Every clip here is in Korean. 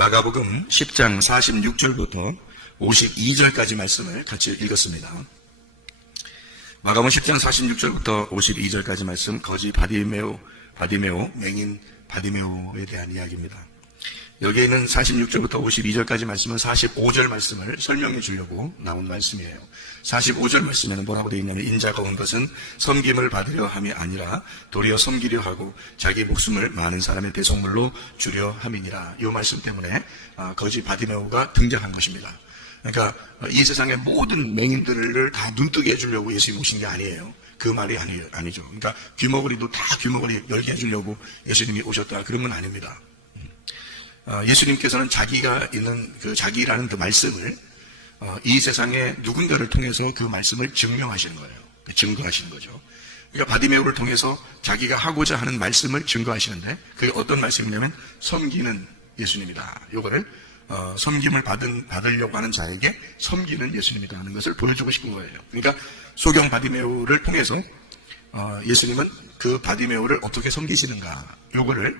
마가복음 10장 46절부터 52절까지 말씀을 같이 읽었습니다. 마가복음 10장 46절부터 52절까지 말씀, 거지 바디메오, 맹인 바디메오에 대한 이야기입니다. 여기에 있는 46절부터 52절까지 말씀은 45절 말씀을 설명해 주려고 나온 말씀이에요. 45절 말씀에는 뭐라고 되어 있냐면, 인자가 온 것은 섬김을 받으려 함이 아니라 도리어 섬기려 하고 자기 목숨을 많은 사람의 대속물로 주려 함이니라. 이 말씀 때문에 거지 바디메오가 등장한 것입니다. 그러니까 이 세상의 모든 맹인들을 다 눈뜨게 해주려고 예수님이 오신 게 아니에요. 그 말이 아니죠. 그러니까 귀머거리도 다 귀머거리 열게 해주려고 예수님이 오셨다, 그런 건 아닙니다. 예수님께서는 자기가 있는 그 자기라는 그 말씀을 이 세상의 누군가를 통해서 그 말씀을 증명하시는 거예요. 증거하시는 거죠. 그러니까 바디메오를 통해서 자기가 하고자 하는 말씀을 증거하시는데, 그게 어떤 말씀이냐면 섬기는 예수님이다. 요거를 섬김을 받으려고 하는 자에게 섬기는 예수님이다 하는 것을 보여주고 싶은 거예요. 그러니까 소경 바디메오를 통해서 예수님은 그 바디메오를 어떻게 섬기시는가, 요거를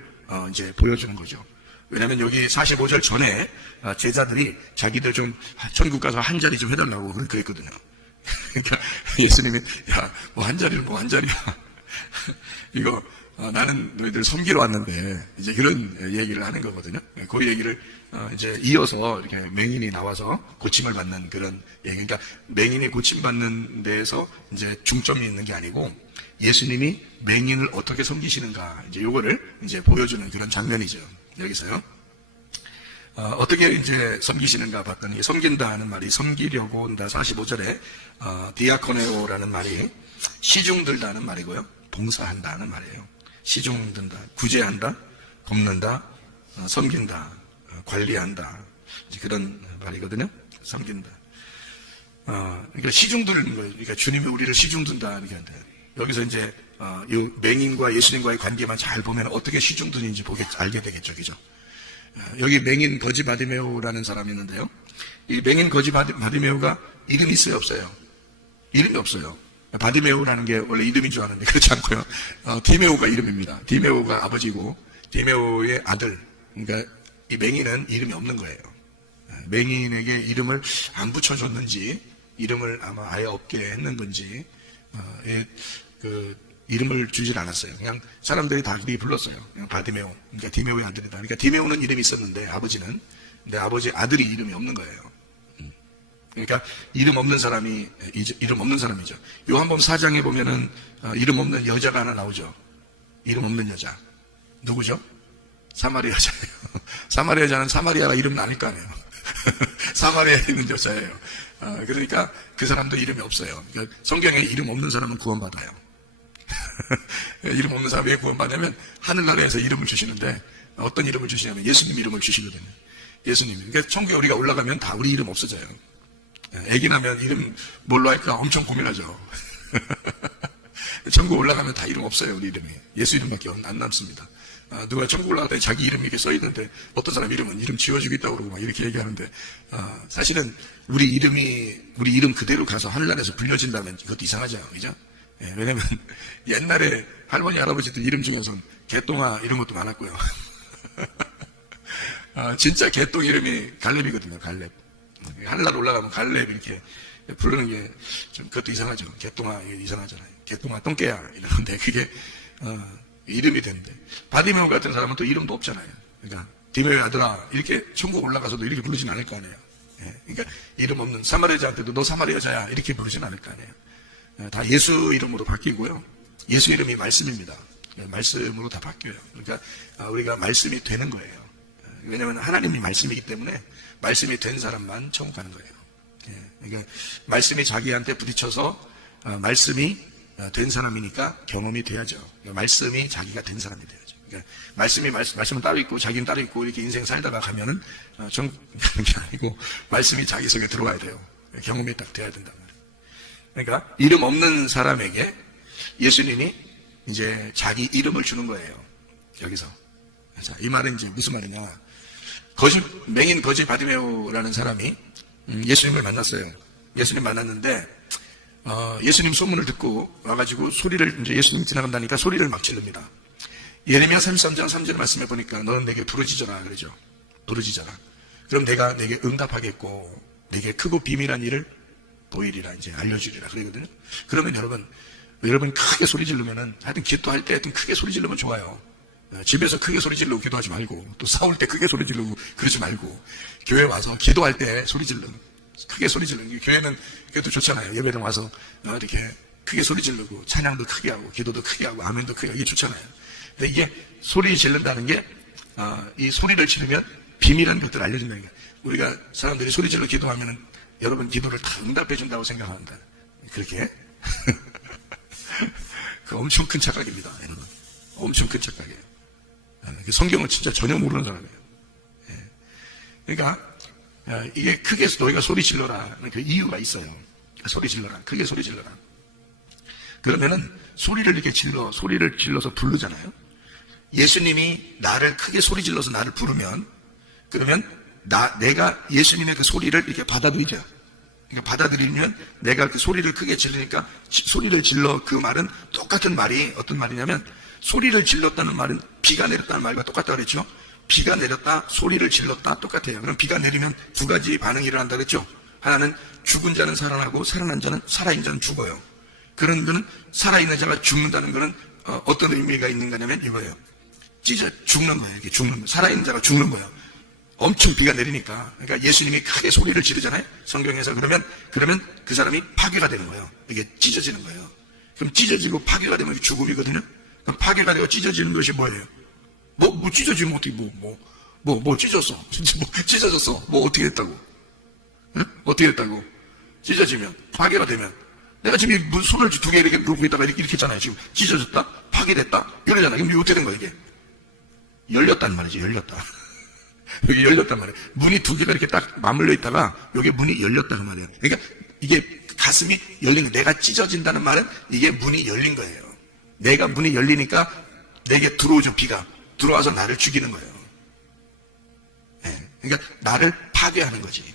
이제 보여주는 거죠. 왜냐하면 여기 45절 전에 제자들이 자기들 좀 천국 가서 한 자리 좀 해달라고 그랬거든요. 그러니까 예수님이 뭐 한 자리는 뭐 한 자리야. 이거 나는 너희들 섬기러 왔는데, 이제 그런 얘기를 하는 거거든요. 그 얘기를 이제 이어서 이렇게 맹인이 나와서 고침을 받는 그런 얘기. 그러니까 맹인이 고침받는 데에서 이제 중점이 있는 게 아니고, 예수님이 맹인을 어떻게 섬기시는가, 이제 요거를 이제 보여주는 그런 장면이죠. 여기서요. 어떻게 이제 섬기시는가 봤더니, 섬긴다 하는 말이 섬기려고 한다. 45절에 디아코네오라는 말이 시중들다는 말이고요. 봉사한다는 말이에요. 시중든다, 구제한다, 돕는다, 섬긴다, 관리한다, 이제 그런 말이거든요. 섬긴다. 그러니까 시중드는 거예요. 그러니까 주님이 우리를 시중든다 이렇게 한다. 여기서 이제 이 맹인과 예수님과의 관계만 잘 보면 어떻게 시중드는지 알게 되겠죠, 그죠? 여기 맹인 거지 바디메오라는 사람이 있는데요. 이 맹인 거지 바디메오가 이름이 있어요, 없어요? 이름이 없어요. 바디메오라는 게 원래 이름인 줄 아는데 그렇지 않고요. 디메오가 이름입니다. 디메오가 아버지고 디메오의 아들. 그러니까 이 맹인은 이름이 없는 거예요. 맹인에게 이름을 안 붙여줬는지, 이름을 아마 아예 없게 했는 건지, 그 이름을 주질 않았어요. 그냥 사람들이 다 그렇게 불렀어요. 그냥 바디메오. 그러니까 디메오의 아들이다. 그러니까 디메오는 이름이 있었는데 아버지는, 근데 아버지 아들이 이름이 없는 거예요. 그러니까 이름 없는 사람이죠. 요한복음 4장에 보면은 이름 없는 여자가 하나 나오죠. 이름 없는 여자. 누구죠? 사마리아 여자예요. 사마리아 여자는 사마리아가 이름은 아닐 거 아니에요. 사마리아에 있는 여자예요. 그러니까 그 사람도 이름이 없어요. 그러니까 성경에 이름 없는 사람은 구원받아요. 이름 없는 사람이 왜 구원받냐면, 하늘나라에서 이름을 주시는데 어떤 이름을 주시냐면 예수님 이름을 주시거든요. 예수님. 그러니까 천국에 우리가 올라가면 다 우리 이름 없어져요. 애기 나면 이름 뭘로 할까 엄청 고민하죠. 천국 올라가면 다 이름 없어요. 우리 이름이 예수 이름밖에 안 남습니다. 누가 천국 올라가다 자기 이름이 이렇게 써 있는데, 어떤 사람 이름은 이름 지워주겠다고 그러고 막 이렇게 얘기하는데, 사실은 우리 이름 그대로 가서 하늘나라에서 불려진다면 그것도 이상하죠, 그죠? 왜냐면 옛날에 할머니 할아버지들 이름 중에서는 개똥아 이런 것도 많았고요. 진짜 개똥 이름이 갈렙이거든요. 갈렙. 하늘나라 올라가면 갈렙 이렇게 부르는 게 좀 그것도 이상하죠. 개똥아 이상하잖아요. 개똥아 똥개야 이러는데 그게 이름이 되는데, 바디메오 같은 사람은 또 이름도 없잖아요. 그러니까 디메오의 아들아 이렇게 천국 올라가서도 이렇게 부르진 않을 거 아니에요. 그러니까 이름 없는 사마리아 여자한테도 너 사마리아 여자야 이렇게 부르진 않을 거 아니에요. 다 예수 이름으로 바뀌고요. 예수 이름이 말씀입니다. 말씀으로 다 바뀌어요. 그러니까 우리가 말씀이 되는 거예요. 왜냐하면 하나님이 말씀이기 때문에 말씀이 된 사람만 천국 가는 거예요. 그러니까 말씀이 자기한테 부딪혀서 말씀이 된 사람이니까 경험이 돼야죠. 그러니까 말씀이 자기가 된 사람이 돼야죠. 그러니까 말씀은 따로 있고 자기는 따로 있고 이렇게 인생 살다가 가면은 천국 가는 게 아니고, 말씀이 자기 속에 들어와야 돼요. 경험이 딱 돼야 된단 말이에요. 그러니까 이름 없는 사람에게 예수님이 이제 자기 이름을 주는 거예요. 여기서. 자, 이 말은 이제 무슨 말이냐? 맹인 거지 바디메오라는 사람이 예수님을 만났어요. 예수님 만났는데, 예수님 소문을 듣고 와가지고 소리를, 이제 예수님 지나간다니까 소리를 막 지릅니다. 예레미야 33장 3절 말씀해 보니까 너는 내게 부르짖어라 그러죠. 부르짖어라. 그럼 내가 내게 응답하겠고 내게 크고 비밀한 일을 보이리라, 이제 알려주리라 그러거든요. 그러면 여러분 크게 소리 지르면은, 하여튼 기도할 때 하여튼 크게 소리 지르면 좋아요. 집에서 크게 소리 지르고 기도하지 말고, 또 싸울 때 크게 소리 지르고 그러지 말고, 교회 와서 기도할 때 소리 지르는, 크게 소리 지르는 게, 교회는 그래도 좋잖아요. 예배를 와서 이렇게 크게 소리 지르고 찬양도 크게 하고 기도도 크게 하고 아멘도 크게 하고, 이게 좋잖아요. 근데 이게 소리 지른다는 게, 이 소리를 지르면 비밀한 것들을 알려준다는 게, 우리가 사람들이 소리 질러 기도하면은 여러분 기도를 다 응답해 준다고 생각한다. 그렇게 그 엄청 큰 착각입니다, 여러분. 엄청 큰 착각이에요. 성경을 진짜 전혀 모르는 사람이에요. 그러니까 이게 크게 너희가 소리 질러라는 그 이유가 있어요. 소리 질러라, 크게 소리 질러라. 그러면은 소리를 이렇게 소리를 질러서 부르잖아요. 예수님이 나를 크게 소리 질러서 나를 부르면, 그러면 내가 예수님의 그 소리를 이렇게 받아들이죠. 그러니까 받아들이면 내가 그 소리를 크게 지르니까, 소리를 질러, 그 말은 똑같은 말이 어떤 말이냐면, 소리를 질렀다는 말은 비가 내렸다는 말과 똑같다 그랬죠. 비가 내렸다, 소리를 질렀다 똑같아요. 그럼 비가 내리면 두 가지 반응이 일어난다 그랬죠. 하나는 죽은 자는 살아나고 살아난 자는, 살아있는 자는 죽어요. 그런 거는, 살아있는 자가 죽는다는 거는 어떤 의미가 있는 거냐면 이거예요. 찢어 죽는 거예요. 이게 죽는 거예요. 살아있는 자가 죽는 거예요. 엄청 비가 내리니까. 그러니까 예수님이 크게 소리를 지르잖아요, 성경에서. 그러면 그 사람이 파괴가 되는 거예요. 이게 찢어지는 거예요. 그럼 찢어지고 파괴가 되면 죽음이거든요. 그럼 파괴가 되고 찢어지는 것이 뭐예요? 뭐 찢어지면 어떻게, 뭐 찢었어. 진짜 뭐 찢어졌어. 뭐 어떻게 됐다고? 응? 어떻게 됐다고? 찢어지면, 파괴가 되면. 내가 지금 손을 두 개 이렇게 놓고 있다가 이렇게 했잖아요. 지금 찢어졌다? 파괴됐다? 이러잖아요. 그럼 이게 어떻게 된 거야, 이게? 열렸단 말이지, 열렸다. 여기 열렸단 말이에요. 문이 두 개가 이렇게 딱 맞물려 있다가 여기 문이 열렸다는 말이에요. 그러니까 이게 가슴이 열린 거예요. 내가 찢어진다는 말은 이게 문이 열린 거예요. 내가 문이 열리니까 내게 들어오죠. 비가 들어와서 나를 죽이는 거예요. 네. 그러니까 나를 파괴하는 거지.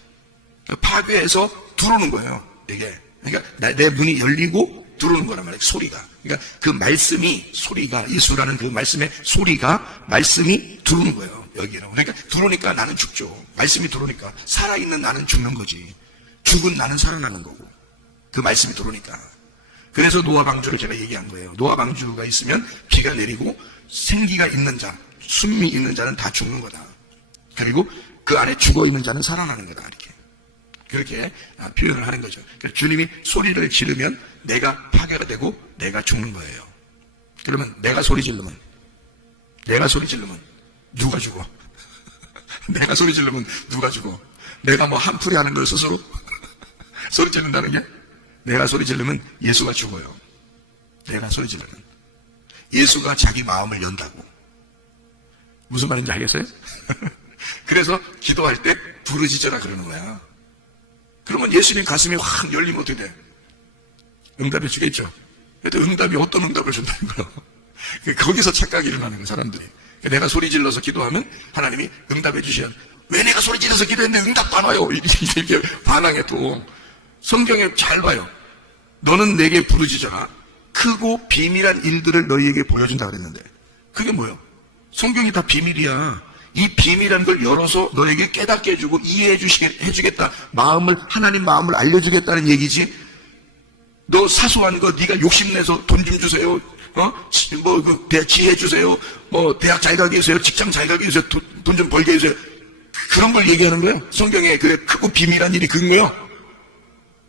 파괴해서 들어오는 거예요, 이게. 그러니까 내 문이 열리고 들어오는 거란 말이에요, 소리가. 그러니까 그 말씀이, 소리가, 예수라는 그 말씀의 소리가, 말씀이 들어오는 거예요, 여기는. 그러니까 들어오니까 나는 죽죠. 말씀이 들어오니까 살아있는 나는 죽는 거지. 죽은 나는 살아나는 거고. 그 말씀이 들어오니까. 그래서 노아 방주를 제가 얘기한 거예요. 노아 방주가 있으면 비가 내리고 생기가 있는 자, 숨이 있는 자는 다 죽는 거다. 그리고 그 안에 죽어 있는 자는 살아나는 거다. 이렇게. 그렇게 표현을 하는 거죠. 그래서 주님이 소리를 지르면 내가 파괴가 되고 내가 죽는 거예요. 그러면 내가 소리 지르면 누가 죽어? 내가 소리 지르면 누가 죽어? 내가 뭐 한풀이 하는 걸 스스로 소리 지른다는 게, 내가 소리 지르면 예수가 죽어요. 내가 소리 지르면 예수가 자기 마음을 연다고. 무슨 말인지 알겠어요? 그래서 기도할 때 부르짖어라 그러는 거야. 그러면 예수님 가슴이 확 열리면 어떻게 돼? 응답해 주겠죠. 근데 응답이 어떤 응답을 준다는 거야? 거기서 착각이 일어나는 거야, 사람들이. 내가 소리 질러서 기도하면 하나님이 응답해 주셔야, 왜 내가 소리 질러서 기도했는데 응답도 안 와요? 이렇게 반항해. 또 성경에 잘 봐요. 너는 내게 부르짖어라. 크고 비밀한 일들을 너희에게 보여준다 그랬는데, 그게 뭐예요? 성경이 다 비밀이야. 이 비밀한 걸 열어서 너에게 깨닫게 해주고 이해해 주겠다. 하나님 마음을 알려주겠다는 얘기지. 너 사소한 거 네가 욕심내서 돈 좀 주세요. 지혜 주세요. 대학 잘 가게 해주세요. 직장 잘 가게 해주세요. 돈 좀 벌게 해주세요. 그런 걸 얘기하는 거예요. 성경에 그래 크고 비밀한 일이 그런 거예요.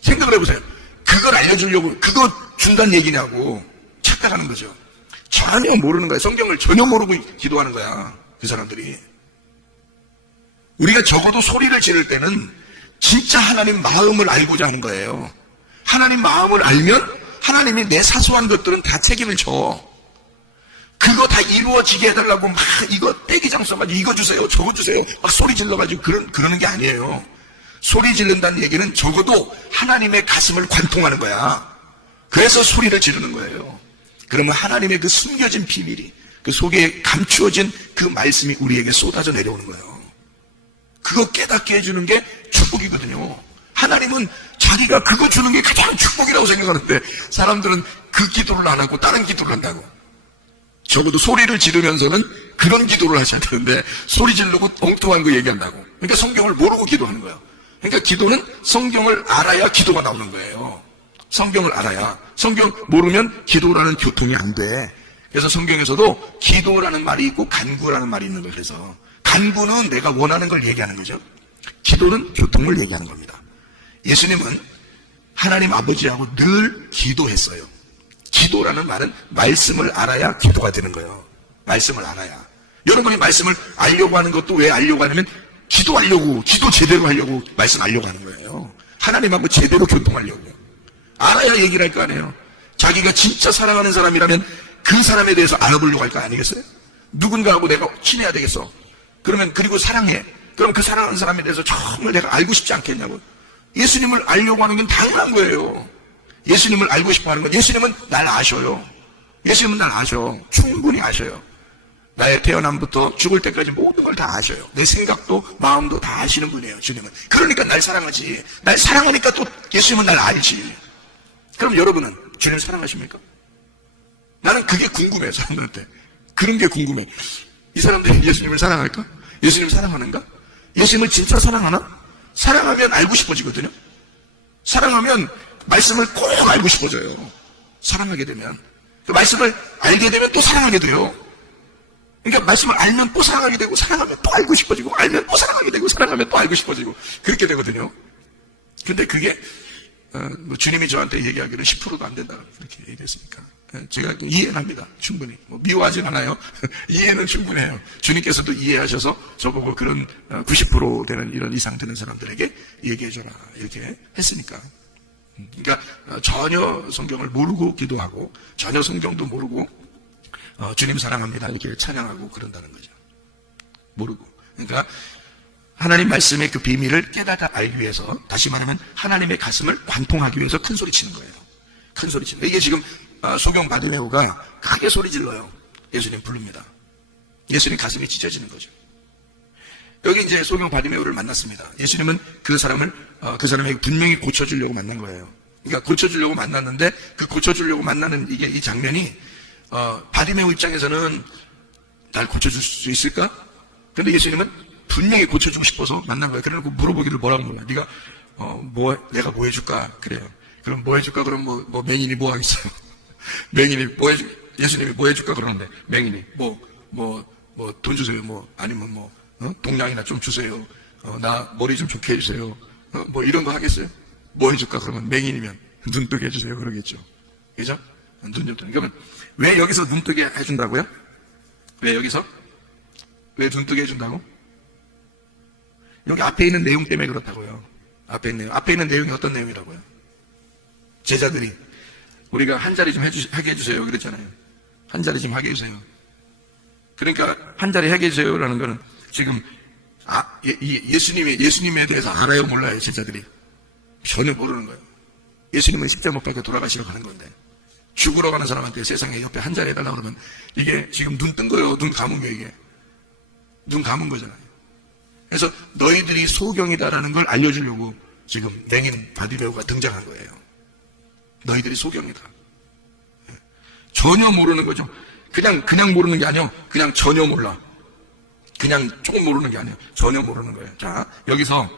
생각을 해보세요. 그걸 알려주려고 그거 준다는 얘기냐고 착각하는 거죠. 전혀 모르는 거예요. 성경을 전혀 모르고 기도하는 거야, 그 사람들이. 우리가 적어도 소리를 지를 때는 진짜 하나님 마음을 알고자 하는 거예요. 하나님 마음을 알면 하나님이 내 사소한 것들은 다 책임을 져. 그거 다 이루어지게 해달라고 막 이거 떼기장 써가지고 이거 주세요, 저거 주세요 막 소리 질러가지고 그러는 게 아니에요. 소리 지른다는 얘기는 적어도 하나님의 가슴을 관통하는 거야. 그래서 소리를 지르는 거예요. 그러면 하나님의 그 숨겨진 비밀이, 그 속에 감추어진 그 말씀이 우리에게 쏟아져 내려오는 거예요. 그거 깨닫게 해주는 게 축복이거든요. 하나님은 자기가 그거 주는 게 가장 축복이라고 생각하는데 사람들은 그 기도를 안 하고 다른 기도를 한다고. 적어도 소리를 지르면서는 그런 기도를 하셔야 되는데 소리 지르고 엉뚱한 거 얘기한다고. 그러니까 성경을 모르고 기도하는 거예요. 그러니까 기도는 성경을 알아야 기도가 나오는 거예요. 성경을 알아야. 성경 모르면 기도라는 교통이 안 돼. 그래서 성경에서도 기도라는 말이 있고 간구라는 말이 있는 거예요. 그래서 간구는 내가 원하는 걸 얘기하는 거죠. 기도는 교통을 얘기하는 겁니다. 예수님은 하나님 아버지하고 늘 기도했어요. 기도라는 말은 말씀을 알아야 기도가 되는 거예요. 말씀을 알아야. 여러분이 말씀을 알려고 하는 것도 왜 알려고 하냐면 기도하려고, 기도 제대로 하려고 말씀 알려고 하는 거예요. 하나님하고 제대로 교통하려고. 알아야 얘기를 할 거 아니에요. 자기가 진짜 사랑하는 사람이라면 그 사람에 대해서 알아보려고 할 거 아니겠어요? 누군가하고 내가 친해야 되겠어. 그러면 그리고 사랑해. 그럼 그 사랑하는 사람에 대해서 정말 내가 알고 싶지 않겠냐고. 예수님을 알려고 하는 건 당연한 거예요. 예수님을 알고 싶어 하는 건 예수님은 날 아셔요. 예수님은 날 아셔. 충분히 아셔요. 나의 태어남부터 죽을 때까지 모든 걸 다 아셔요. 내 생각도 마음도 다 아시는 분이에요. 주님은. 그러니까 날 사랑하지. 날 사랑하니까 또 예수님은 날 알지. 그럼 여러분은 주님 사랑하십니까? 나는 그게 궁금해요. 사람들한테. 그런 게 궁금해. 이 사람들이 예수님을 사랑할까? 예수님 사랑하는가? 예수님을 진짜 사랑하나? 사랑하면 알고 싶어지거든요. 사랑하면 말씀을 꼭 알고 싶어져요. 사랑하게 되면. 그 말씀을 알게 되면 또 사랑하게 돼요. 그러니까 말씀을 알면 또 사랑하게 되고, 사랑하면 또 알고 싶어지고, 알면 또 사랑하게 되고, 사랑하면 또 알고 싶어지고, 그렇게 되거든요. 근데 그게 뭐 주님이 저한테 얘기하기를 10%도 안 된다 그렇게 얘기했으니까 제가 이해는 합니다. 충분히. 뭐 미워하진 않아요. 이해는 충분해요. 주님께서도 이해하셔서 저보고 그런 90% 되는 이런 이상 되는 사람들에게 얘기해줘라 이렇게 했으니까. 그러니까 전혀 성경을 모르고 기도하고 전혀 성경도 모르고 주님 사랑합니다 이렇게 찬양하고 그런다는 거죠. 모르고. 그러니까 하나님 말씀의 그 비밀을 깨닫아 알기 위해서, 다시 말하면 하나님의 가슴을 관통하기 위해서 큰 소리 치는 거예요. 큰 소리 치는 거예요. 이게 지금 소경 바디메오가 크게 소리 질러요. 예수님 부릅니다. 예수님 가슴이 찢어지는 거죠. 여기 이제 소경 바디메오를 만났습니다. 예수님은 그 사람에게 분명히 고쳐주려고 만난 거예요. 그러니까 고쳐주려고 만났는데 그 고쳐주려고 만나는 이 장면이 바디메오 입장에서는 날 고쳐줄 수 있을까? 그런데 예수님은 분명히 고쳐주고 싶어서 만난 거예요. 그래놓고 물어보기를 뭐라고 물어요. 네가 내가 뭐 해줄까? 그래요. 그럼 뭐 해줄까? 그럼 뭐 맹인이 뭐 하겠어요? 맹인이 예수님이 뭐 해줄까? 그러는데 맹인이 돈 주세요. 아니면 동량이나 좀 주세요. 나 머리 좀 좋게 해주세요. 뭐 이런 거 하겠어요? 뭐 해줄까? 그러면 맹인이면 눈 뜨게 해주세요. 그러겠죠. 그죠? 눈 좀 뜨게. 그러면 왜 여기서 눈 뜨게 해준다고요? 왜 여기서? 왜 눈 뜨게 해준다고? 여기 앞에 있는 내용 때문에 그렇다고요. 앞에 있는 내용이 어떤 내용이라고요? 제자들이 우리가 한 자리 좀 하게 해주세요 그랬잖아요. 한 자리 좀 하게 해주세요. 그러니까 한 자리 하게 해주세요라는 거는 지금 예수님에 대해서 알아요 몰라요? 제자들이 전혀 모르는 거예요. 예수님은 십자가 못 박혀 돌아가시러 가는 건데 죽으러 가는 사람한테 세상에 옆에 한 자리 해달라고 그러면 이게 지금 눈 뜬 거예요? 눈 감은 거예요? 이게 눈 감은 거잖아요. 그래서 너희들이 소경이다라는 걸 알려주려고 지금 맹인 바디메오가 등장한 거예요. 너희들이 소경이다. 전혀 모르는 거죠. 그냥 모르는 게 아니에요. 그냥 전혀 몰라. 그냥 조금 모르는 게 아니에요. 전혀 모르는 거예요. 자, 여기서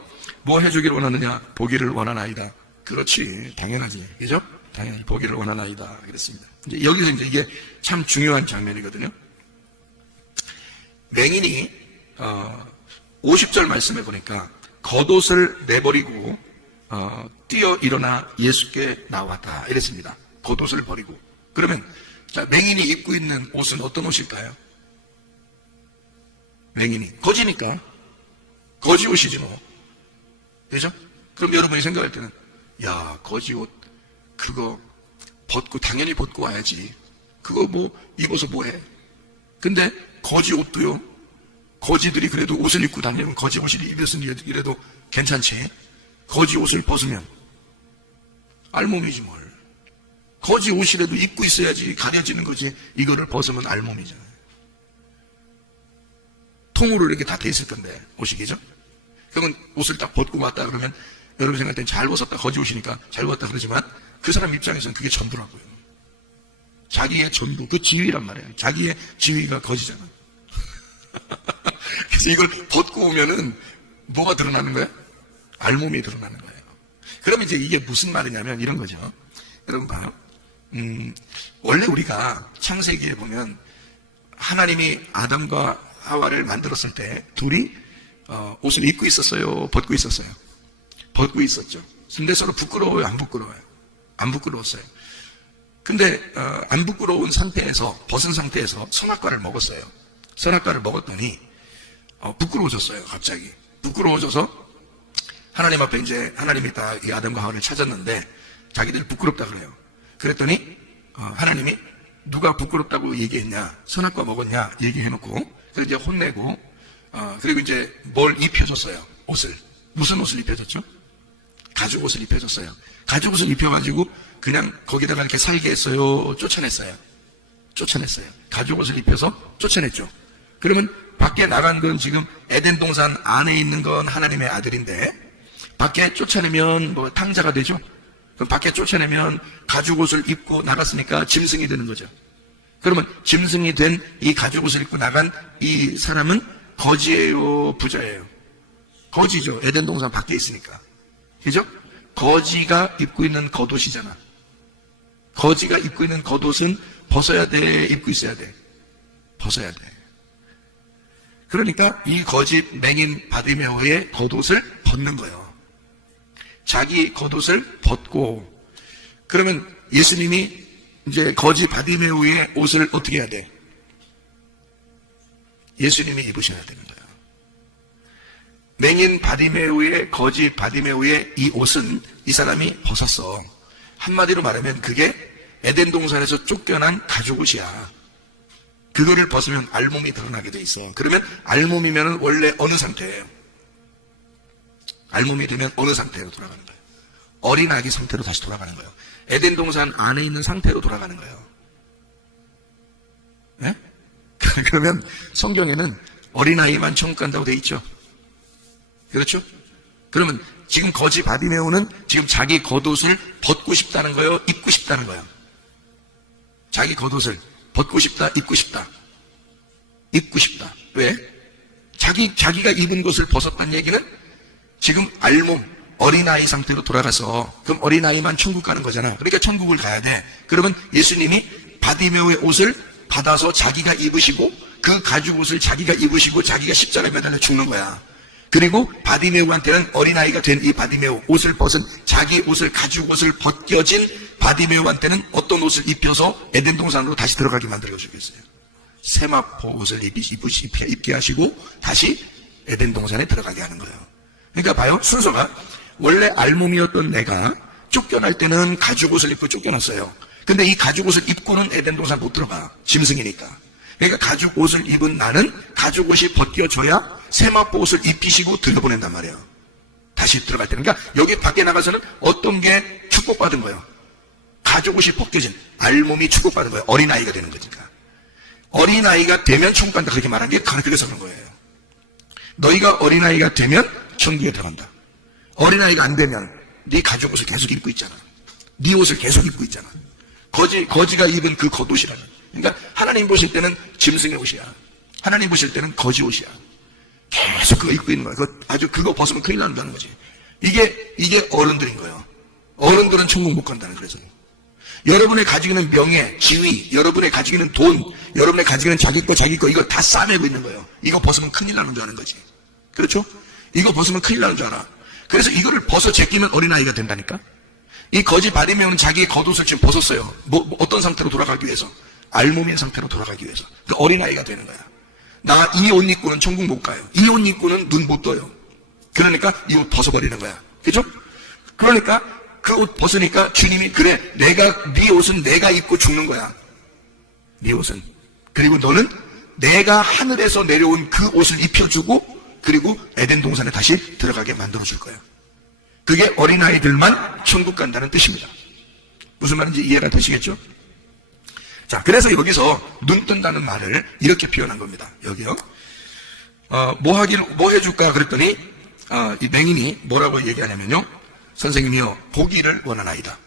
뭐 해주기를 원하느냐? 보기를 원하나이다. 그렇지. 당연하지. 그죠? 당연히 보기를 원하나이다. 그랬습니다. 이제 여기서 이제 이게 참 중요한 장면이거든요. 맹인이 50절 말씀에 보니까 겉옷을 내버리고 뛰어 일어나 예수께 나왔다 이랬습니다. 겉옷을 버리고. 그러면 자, 맹인이 입고 있는 옷은 어떤 옷일까요? 맹인이 거지니까 거지 옷이지 뭐. 그죠? 그럼 여러분이 생각할 때는 야 거지 옷 그거 당연히 벗고 와야지. 그거 뭐 입어서 뭐해? 근데 거지 옷도요. 거지들이 그래도 옷을 입고 다니면 거지 옷을 입었으니 이래도 괜찮지. 거지 옷을 벗으면 알몸이지 뭘. 거지 옷이라도 입고 있어야지 가려지는 거지. 이거를 벗으면 알몸이잖아요. 통으로 이렇게 다 돼 있을 건데 옷이겠죠? 그러면 옷을 딱 벗고 왔다 그러면 여러분 생각할 땐 잘 벗었다 거지 옷이니까 잘 벗었다 그러지만 그 사람 입장에서는 그게 전부라고요. 자기의 전부, 그 지위란 말이에요. 자기의 지위가 거지잖아. 그래서 이걸 벗고 오면은 뭐가 드러나는 거야? 알몸이 드러나는 거예요. 그러면 이제 이게 무슨 말이냐면 이런 거죠. 여러분 봐요. 원래 우리가 창세기에 보면 하나님이 아담과 하와를 만들었을 때 둘이 옷을 입고 있었어요? 벗고 있었어요? 벗고 있었죠. 근데 서로 부끄러워요? 안 부끄러워요? 안 부끄러웠어요. 근데 안 부끄러운 상태에서, 벗은 상태에서 선악과를 먹었어요. 선악과를 먹었더니 부끄러워졌어요. 갑자기 부끄러워져서 하나님 앞에 이제 하나님이 다 이 아담과 하와를 찾았는데 자기들 부끄럽다 그래요. 그랬더니 하나님이 누가 부끄럽다고 얘기했냐, 선악과 먹었냐 얘기해놓고, 그래서 이제 혼내고, 그리고 이제 뭘 입혀줬어요. 옷을. 무슨 옷을 입혀줬죠? 가죽 옷을 입혀줬어요. 가죽 옷을 입혀가지고 그냥 거기다가 이렇게 살게 했어요? 쫓아냈어요? 쫓아냈어요. 가죽 옷을 입혀서 쫓아냈죠. 그러면 밖에 나간 건 지금 에덴 동산 안에 있는 건 하나님의 아들인데, 밖에 쫓아내면 뭐 탕자가 되죠? 그럼 밖에 쫓아내면 가죽 옷을 입고 나갔으니까 짐승이 되는 거죠. 그러면 짐승이 된 이 가죽 옷을 입고 나간 이 사람은 거지예요, 부자예요? 거지죠. 에덴 동산 밖에 있으니까. 그죠? 거지가 입고 있는 겉옷이잖아. 거지가 입고 있는 겉옷은 벗어야 돼, 입고 있어야 돼? 벗어야 돼. 그러니까 이 거지 맹인 바디메오의 겉옷을 벗는 거예요. 자기 겉옷을 벗고, 그러면 예수님이 이제 거지 바디메오의 옷을 어떻게 해야 돼? 예수님이 입으셔야 되는 거예요. 맹인 바디메오의, 거지 바디메오의 이 옷은 이 사람이 벗었어. 한마디로 말하면 그게 에덴 동산에서 쫓겨난 가죽 옷이야. 그거를 벗으면 알몸이 드러나게 돼 있어. 그러면 알몸이면 원래 어느 상태예요? 알몸이 되면 어느 상태로 돌아가는 거예요? 어린아기 상태로 다시 돌아가는 거예요. 에덴 동산 안에 있는 상태로 돌아가는 거예요. 네? 그러면 성경에는 어린아이만 천국 간다고 돼 있죠. 그렇죠? 그러면 지금 거지 바디메오는 지금 자기 겉옷을 벗고 싶다는 거예요? 입고 싶다는 거예요? 자기 겉옷을 벗고 싶다, 입고 싶다? 입고 싶다. 왜? 자기가 입은 것을 벗었다는 얘기는 지금 알몸, 어린아이 상태로 돌아가서, 그럼 어린아이만 천국 가는 거잖아. 그러니까 천국을 가야 돼. 그러면 예수님이 바디메오의 옷을 받아서 자기가 입으시고, 그 가죽 옷을 자기가 입으시고, 자기가 십자가에 매달려 죽는 거야. 그리고 바디메오한테는 어린아이가 된 이 바디메오, 옷을 벗은 자기 옷을, 가죽 옷을 벗겨진 바디메오한테는 어떤 옷을 입혀서 에덴 동산으로 다시 들어가게 만들어 주겠어요? 세마포 옷을 입게 하시고 다시 에덴 동산에 들어가게 하는 거예요. 그러니까 봐요, 순서가 원래 알몸이었던 내가 쫓겨날 때는 가죽 옷을 입고 쫓겨났어요. 근데 이 가죽 옷을 입고는 에덴 동산 못 들어가, 짐승이니까. 그러니까 가죽 옷을 입은 나는 가죽 옷이 벗겨져야 세마포 옷을 입히시고 들여보낸단 말이에요. 다시 들어갈 때는. 그러니까 여기 밖에 나가서는 어떤 게 축복받은 거예요? 가죽 옷이 벗겨진 알몸이 축복받은 거예요. 어린아이가 되는 거니까. 어린아이가 되면 천국 간다, 그렇게 말한 게 그래서 그런 거예요. 너희가 어린아이가 되면 천국에 들어간다. 어린아이가 안 되면 네 가죽 옷을 계속 입고 있잖아. 네 옷을 계속 입고 있잖아. 거지가 입은 그 겉옷이라는. 그러니까 하나님 보실 때는 짐승의 옷이야. 하나님 보실 때는 거지 옷이야. 계속 그거 입고 있는 거야. 그거 벗으면 큰일 난다는 거지. 이게 어른들인 거예요. 어른들은 천국 못 간다는 거죠. 여러분의 가지고 있는 명예, 지위, 여러분의 가지고 있는 돈, 여러분의 가지고 있는 자기 거 이거 다 싸매고 있는 거예요. 이거 벗으면 큰일 나는 줄 아는 거지. 그렇죠? 이거 벗으면 큰일 나는 줄 알아. 그래서 이거를 벗어 제끼면 어린아이가 된다니까? 이 거지 바디메오는 자기의 겉옷을 지금 벗었어요. 어떤 상태로 돌아가기 위해서? 알몸인 상태로 돌아가기 위해서. 그 어린아이가 되는 거야. 나 이 옷 입고는 천국 못 가요. 이 옷 입고는 눈 못 떠요. 그러니까 이 옷 벗어버리는 거야. 그죠? 그러니까 그 옷 벗으니까 주님이, 그래, 네 옷은 내가 입고 죽는 거야. 네 옷은. 그리고 너는 내가 하늘에서 내려온 그 옷을 입혀주고, 그리고 에덴 동산에 다시 들어가게 만들어줄 거야. 그게 어린아이들만 천국 간다는 뜻입니다. 무슨 말인지 이해가 되시겠죠? 자, 그래서 여기서 눈 뜬다는 말을 이렇게 표현한 겁니다. 여기요. 뭐 해줄까? 그랬더니, 이 맹인이 뭐라고 얘기하냐면요. 선생님이요, 보기를 원하나이다.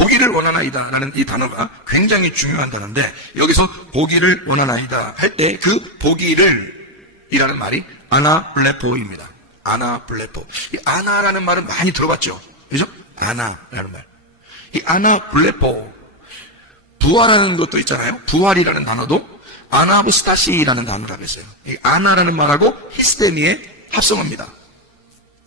보기를 원하나이다 라는 이 단어가 굉장히 중요한 단어인데, 여기서 보기를 원하나이다 할 때 그 보기를 이라는 말이 아나블레포입니다. 아나블레포. 이 아나라는 말은 많이 들어봤죠? 그죠? 아나라는 말. 이 아나블레포. 부활하는 것도 있잖아요. 부활이라는 단어도 아나부스타시라는 단어라고 했어요. 이 아나라는 말하고 히스테미의 합성어입니다.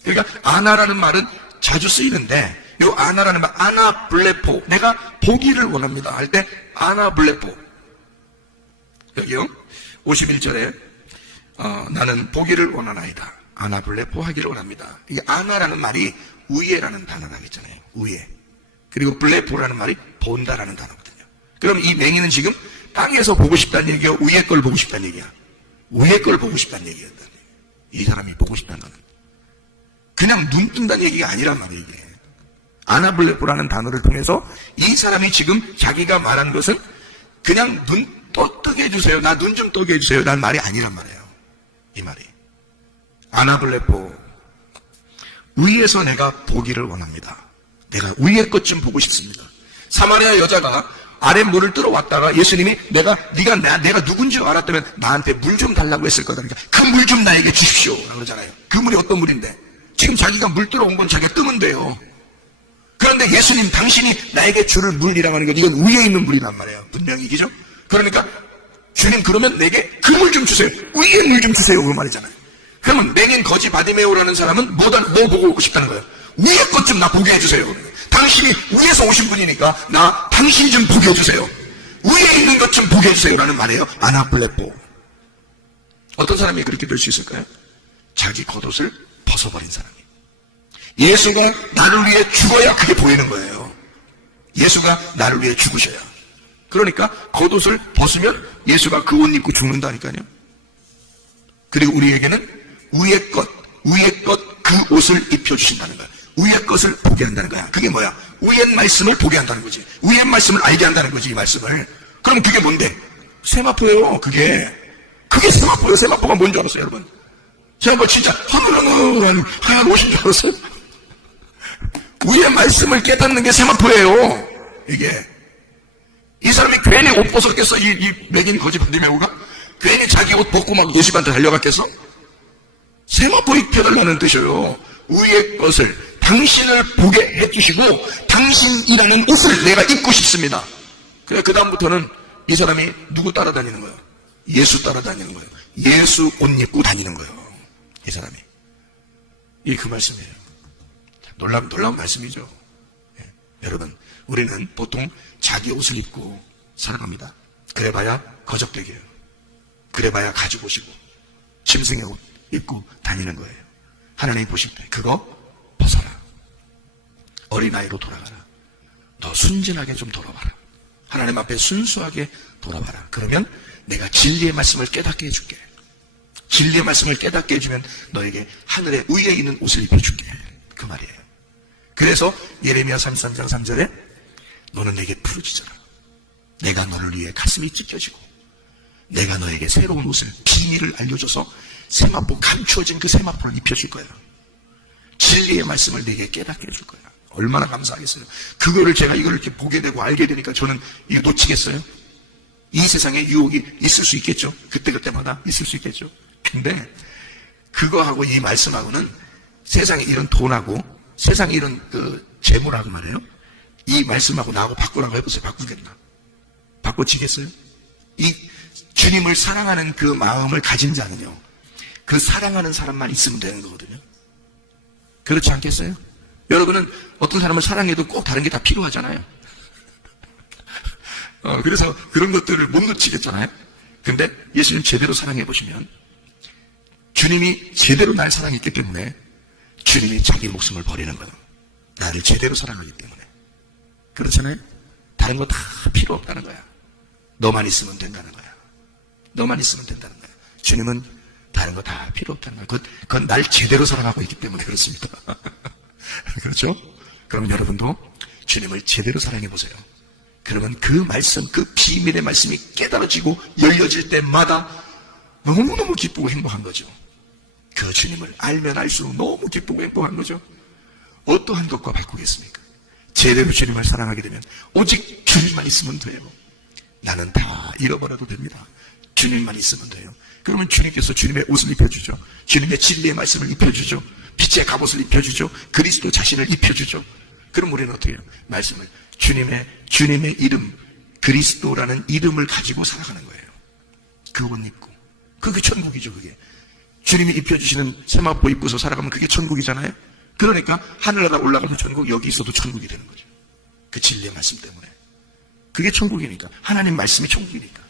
그러니까 아나라는 말은 자주 쓰이는데, 이 아나라는 말, 아나블레포, 내가 보기를 원합니다 할 때 아나블레포. 여기요 51절에 나는 보기를 원하나이다, 아나블레포 하기를 원합니다. 이 아나라는 말이 우예라는 단어라고 했잖아요. 우예. 그리고 블레포라는 말이 본다라는 단어거든요. 그럼 이 맹인은 지금 땅에서 보고 싶다는 얘기야, 위에 걸 보고 싶다는 얘기야? 위에 걸 보고 싶다는 얘기였다. 이 사람이 보고 싶다는 거는 그냥 눈 뜬다는 얘기가 아니란 말이에요. 이게 아나블레포라는 단어를 통해서 이 사람이 지금 자기가 말한 것은 그냥 눈 뜨게 해주세요, 나 눈 좀 뜨게 해주세요 라는 말이 아니란 말이에요. 이 말이 아나블레포, 위에서 내가 보기를 원합니다. 내가 위에 것 좀 보고 싶습니다. 사마리아 여자가 아랫물을 들어왔다가 예수님이 내가 누군지 알았다면 나한테 물 좀 달라고 했을 거다. 그러니까 그 물 좀 나에게 주십시오 그러잖아요. 그 물이 어떤 물인데? 지금 자기가 물 들어온 건 자기가 뜨면 돼요. 그런데 예수님, 당신이 나에게 줄 물이라고 하는 건 이건 위에 있는 물이란 말이에요. 분명히, 그죠? 그러니까 주님, 그러면 내게 그 물 좀 주세요, 위에 물 좀 주세요, 그 말이잖아요. 그러면 맹인 거지 바디메오라는 사람은 뭐 보고 오고 싶다는 거예요? 위에 것 좀 나 보게 해주세요. 당신이 위에서 오신 분이니까 나 당신 좀 보게 해주세요. 위에 있는 것 좀 보게 해주세요 라는 말이에요. 아나블레포. 어떤 사람이 그렇게 될 수 있을까요? 자기 겉옷을 벗어버린 사람이. 예수가 나를 위해 죽어야 그게 보이는 거예요. 예수가 나를 위해 죽으셔야. 그러니까 겉옷을 벗으면 예수가 그 옷 입고 죽는다니까요. 그리고 우리에게는 위의 것 그 옷을 입혀주신다는 거야. 위의 것을 보게 한다는 거야. 그게 뭐야? 위의 말씀을 보게 한다는 거지. 위의 말씀을 알게 한다는 거지, 이 말씀을. 그럼 그게 뭔데? 세마포예요. 그게 세마포예요. 세마포가 뭔 줄 알았어요, 여러분? 세마포 진짜 하늘하늘한 하얀 옷인 줄 알았어요? 위의 말씀을 깨닫는 게 세마포예요. 이게. 이 사람이 괜히 옷 벗었겠어? 이 맥인 거지 바디메오가? 괜히 자기 옷 벗고 막 예수한테 달려갔겠어? 세마포 입혀달라는 뜻이에요. 위의 것을, 당신을 보게 해주시고 당신이라는 옷을 내가 입고 싶습니다. 그래, 그 다음부터는 이 사람이 누구 따라다니는 거예요? 예수 따라다니는 거예요. 예수 옷 입고 다니는 거예요, 이 사람이. 이 그 말씀이에요. 놀라운 말씀이죠. 예. 여러분, 우리는 보통 자기 옷을 입고 살아갑니다. 그래봐야 거적대기예요. 그래봐야 가지고 오시고 짐승의 옷 입고 다니는 거예요. 하나님이 보실 때 그거 벗어라. 어린아이로 돌아가라. 너 순진하게 좀 돌아와라. 하나님 앞에 순수하게 돌아와라. 그러면 내가 진리의 말씀을 깨닫게 해줄게. 진리의 말씀을 깨닫게 해주면 너에게 하늘의 위에 있는 옷을 입혀줄게. 그 말이에요. 그래서 예레미야 33장 3절에 너는 내게 부르짖어라. 내가 너를 위해 가슴이 찢겨지고 내가 너에게 새로운 옷을, 비밀을 알려줘서 세마포, 감추어진 그 세마포를 입혀줄 거야. 진리의 말씀을 내게 깨닫게 해줄 거야. 얼마나 감사하겠어요. 그거를 제가 이걸 이렇게 보게 되고 알게 되니까 저는 이거 놓치겠어요? 이 세상에 유혹이 있을 수 있겠죠. 그때마다 있을 수 있겠죠. 근데 그거하고 이 말씀하고는 세상에 이런 돈하고 세상에 이런 그 재물하고 말이에요. 이 말씀하고 나하고 바꾸라고 해보세요. 바꾸겠나? 바꿔지겠어요? 이 주님을 사랑하는 그 마음을 가진 자는요, 그 사랑하는 사람만 있으면 되는 거거든요. 그렇지 않겠어요? 여러분은 어떤 사람을 사랑해도 꼭 다른 게 다 필요하잖아요. 그래서 그런 것들을 못 놓치겠잖아요. 근데 예수님 제대로 사랑해 보시면 주님이 제대로 날 사랑했기 때문에 주님이 자기 목숨을 버리는 거예요. 나를 제대로 사랑하기 때문에. 그렇잖아요? 다른 거 다 필요 없다는 거야. 너만 있으면 된다는 거야. 너만 있으면 된다는 거야. 주님은 다른 거 다 필요 없다는 거야. 그건 날 제대로 사랑하고 있기 때문에 그렇습니다. 그렇죠? 그럼 여러분도 주님을 제대로 사랑해 보세요. 그러면 그 말씀, 그 비밀의 말씀이 깨달아지고 열려질 때마다 너무너무 기쁘고 행복한 거죠. 그 주님을 알면 알수록 너무 기쁘고 행복한 거죠. 어떠한 것과 바꾸겠습니까? 제대로 주님을 사랑하게 되면 오직 주님만 있으면 돼요. 나는 다 잃어버려도 됩니다. 주님만 있으면 돼요. 그러면 주님께서 주님의 옷을 입혀주죠. 주님의 진리의 말씀을 입혀주죠. 빛의 갑옷을 입혀주죠. 그리스도 자신을 입혀주죠. 그럼 우리는 어떻게 해요? 말씀을 주님의 이름, 그리스도라는 이름을 가지고 살아가는 거예요. 그 옷 입고. 그게 천국이죠, 그게. 주님이 입혀주시는 세마포 입고서 살아가면 그게 천국이잖아요. 그러니까 하늘나라 올라가도 천국, 여기 있어도 천국이 되는 거죠. 그 진리의 말씀 때문에. 그게 천국이니까. 하나님 말씀이 천국이니까.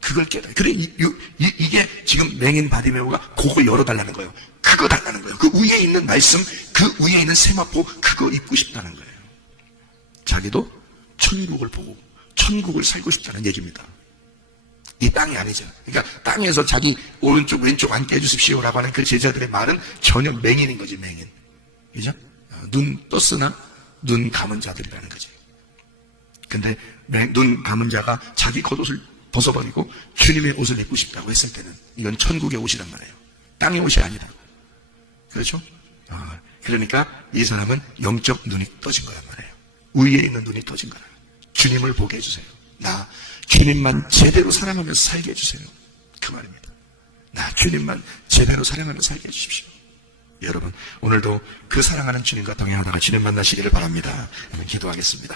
그걸 깨달아요. 그래, 이게 지금 맹인 바디메오가 그거 열어달라는 거예요. 그거 달라는 거예요. 그 위에 있는 말씀, 그 위에 있는 세마포, 그거 입고 싶다는 거예요. 자기도 천국을 보고, 천국을 살고 싶다는 얘기입니다. 이 땅이 아니죠. 그러니까 땅에서 자기 오른쪽 왼쪽 앉게 해주십시오라고 하는 그 제자들의 말은 전혀 맹인인 거지, 맹인. 그죠? 눈 떴으나 눈 감은 자들이라는 거지. 근데 눈 감은 자가 자기 겉옷을 벗어버리고 주님의 옷을 입고 싶다고 했을 때는 이건 천국의 옷이란 말이에요. 땅의 옷이 아니다. 그렇죠? 그러니까 이 사람은 영적 눈이 떠진 거란 말이에요. 위에 있는 눈이 떠진 거라. 주님을 보게 해주세요. 나 주님만 제대로 사랑하면서 살게 해주세요. 그 말입니다. 나 주님만 제대로 사랑하면서 살게 해주십시오. 여러분, 오늘도 그 사랑하는 주님과 동행하다가 주님 만나시기를 바랍니다. 기도하겠습니다.